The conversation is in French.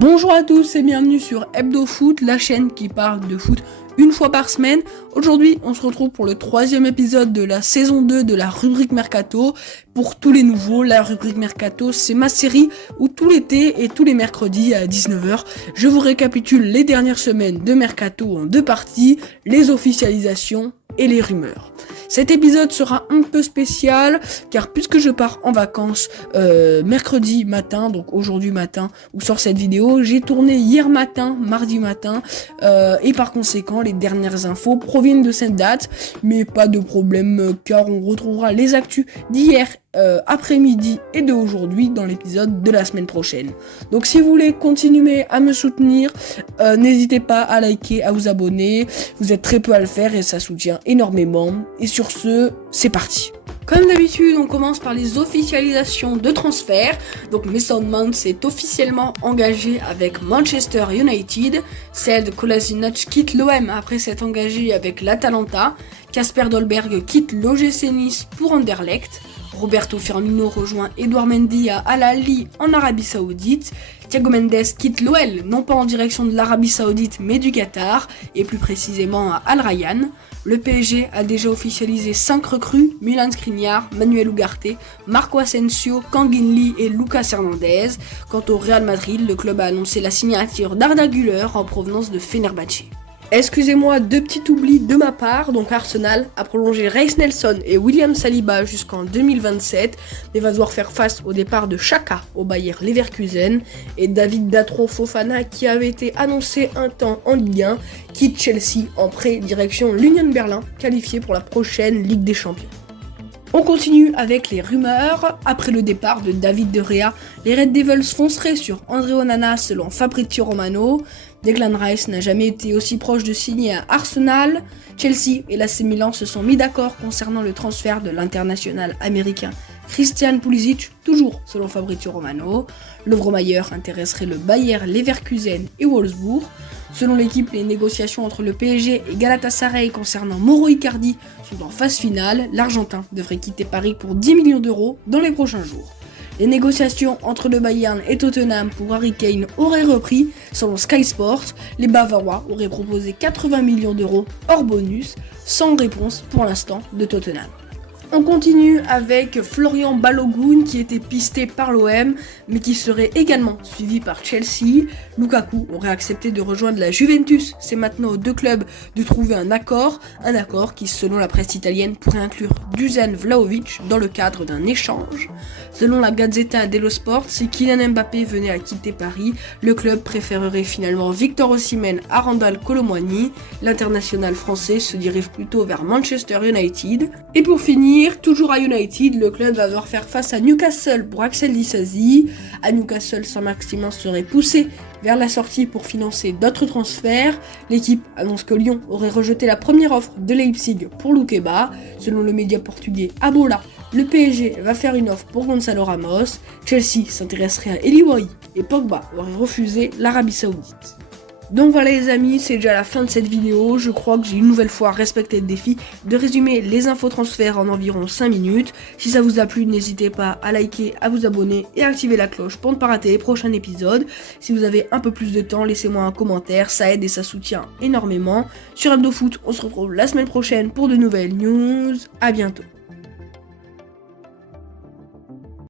Bonjour à tous et bienvenue sur Hebdo Foot, la chaîne qui parle de foot une fois par semaine. Aujourd'hui, on se retrouve pour le 3e épisode de la saison 2 de la rubrique Mercato. Pour tous les nouveaux, la rubrique Mercato, c'est ma série où tout l'été et tous les mercredis à 19h, je vous récapitule les dernières semaines de Mercato en deux parties, les officialisations et les rumeurs. Cet épisode sera un peu spécial car puisque je pars en vacances mercredi matin, donc aujourd'hui matin où sort cette vidéo, j'ai tourné hier matin, mardi matin, et par conséquent les dernières infos proviennent de cette date, mais pas de problème car on retrouvera les actus d'hier après-midi et de aujourd'hui dans l'épisode de la semaine prochaine. Donc si vous voulez continuer à me soutenir, n'hésitez pas à liker, à vous abonner, vous êtes très peu à le faire et ça soutient énormément. Et sur ce, c'est parti. Comme d'habitude, on commence par les officialisations de transfert. Donc Mason Mount s'est officiellement engagé avec Manchester United. Sead Kolasinac quitte l'OM après s'être engagé avec l'Atalanta. Kasper Dolberg quitte l'OGC Nice pour Anderlecht. Roberto Firmino rejoint Edouard Mendy à Al Ahly en Arabie Saoudite. Thiago Mendes quitte l'OL, non pas en direction de l'Arabie Saoudite mais du Qatar, et plus précisément à Al Rayyan. Le PSG a déjà officialisé 5 recrues, Milan Skriniar, Manuel Ugarte, Marco Asensio, Kangin Lee et Lucas Hernandez. Quant au Real Madrid, le club a annoncé la signature d'Arda Güler en provenance de Fenerbahçe. Excusez-moi, deux petits oublis de ma part. Donc Arsenal a prolongé Reiss Nelson et William Saliba jusqu'en 2027, mais va devoir faire face au départ de Xhaka au Bayer Leverkusen, et David Datro Fofana, qui avait été annoncé un temps en Ligue 1, quitte Chelsea en prêt direction l'Union Berlin, qualifié pour la prochaine Ligue des Champions. On continue avec les rumeurs. Après le départ de David De Gea, les Red Devils fonceraient sur André Onana selon Fabrizio Romano. Declan Rice n'a jamais été aussi proche de signer à Arsenal. Chelsea et l'AC Milan se sont mis d'accord concernant le transfert de l'international américain Christian Pulisic, toujours selon Fabrizio Romano. Lovro-Mayer intéresserait le Bayer Leverkusen et Wolfsburg. Selon l'équipe, les négociations entre le PSG et Galatasaray concernant Mauro Icardi sont en phase finale. L'Argentin devrait quitter Paris pour 10 millions d'euros dans les prochains jours. Les négociations entre le Bayern et Tottenham pour Harry Kane auraient repris. Selon Sky Sports, les Bavarois auraient proposé 80 millions d'euros hors bonus, sans réponse pour l'instant de Tottenham. On continue avec Florian Balogun qui était pisté par l'OM mais qui serait également suivi par Chelsea. Lukaku aurait accepté de rejoindre la Juventus. C'est maintenant aux deux clubs de trouver un accord qui selon la presse italienne pourrait inclure Dusan Vlahovic dans le cadre d'un échange. Selon la Gazzetta dello Sport, si Kylian Mbappé venait à quitter Paris, le club préférerait finalement Victor Osimhen à Randal Kolo Muani. L'international français se dirige plutôt vers Manchester United. Et pour finir, toujours à United, le club va devoir faire face à Newcastle pour Axel Disasi. À Newcastle, Saint-Maximin serait poussé vers la sortie pour financer d'autres transferts. L'équipe annonce que Lyon aurait rejeté la première offre de Leipzig pour Loukeba. Selon le média portugais Abola, le PSG va faire une offre pour Gonzalo Ramos. Chelsea s'intéresserait à Eli Wahi et Pogba aurait refusé l'Arabie Saoudite. Donc voilà les amis, c'est déjà la fin de cette vidéo. Je crois que j'ai une nouvelle fois respecté le défi de résumer les infos transferts en environ 5 minutes. Si ça vous a plu, n'hésitez pas à liker, à vous abonner et à activer la cloche pour ne pas rater les prochains épisodes. Si vous avez un peu plus de temps, laissez-moi un commentaire, ça aide et ça soutient énormément. Sur Hebdo Foot, on se retrouve la semaine prochaine pour de nouvelles news. À bientôt.